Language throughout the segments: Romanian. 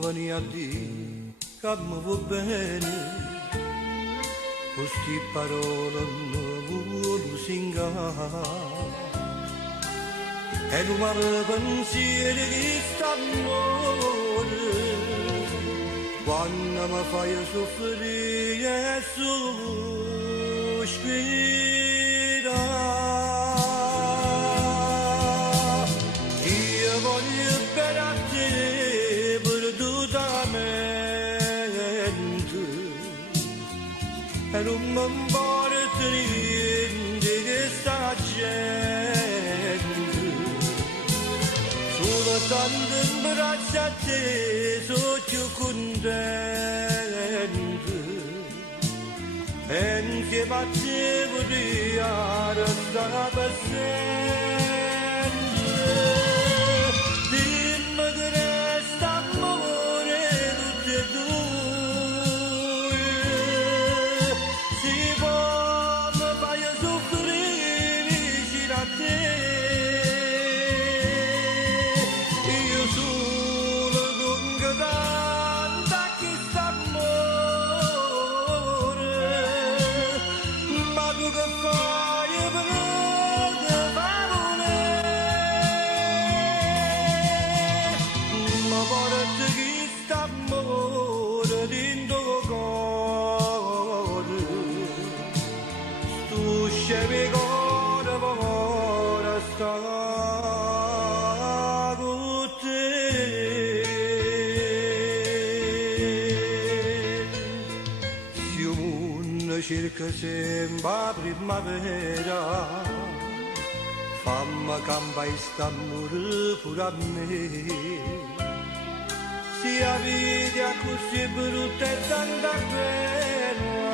veni a dire che mi va bene, queste parole non voglio singare, e non mi pensiero che st'amore, quando mi fai soffrire sospira. Io voglio bene a te perdutamente, e non mi importa niente che sta gente, solo tanto in braccio a te sono più contento, e insieme a te vorrei restare per sempre. Dimmi che resta amore tutti e due, si può mi fai soffrire vicino a te, io solo dunque tanta che st'amore, ma tu che fai per te favole, ma porta che st'amore dentro cuore, tu scemi cuore ora sta con te. Si un mondo cerca sempre la primavera, fammi campare st'amore pure a me. Si la vita così brutta e tanta pena,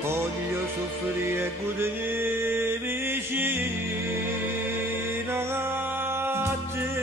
voglio soffrire e godere vicino a te.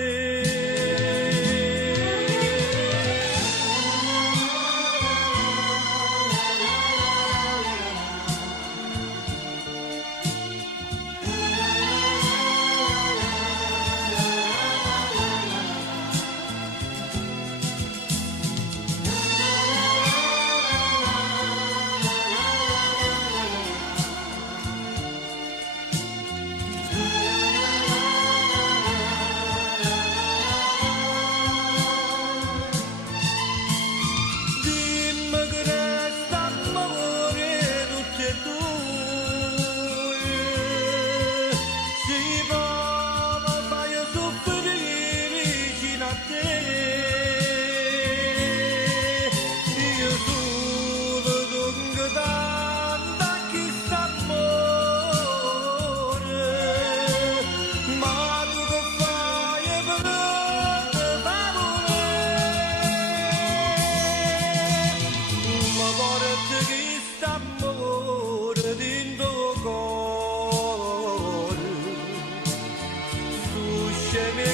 Dimmi che resta amore tutti e due, si può mi fai soffrire vicino a te, io solo dunque tanta che st'amore, ma tu che fai per te favole, ma porta che st'amore dentro cuore, tu scemi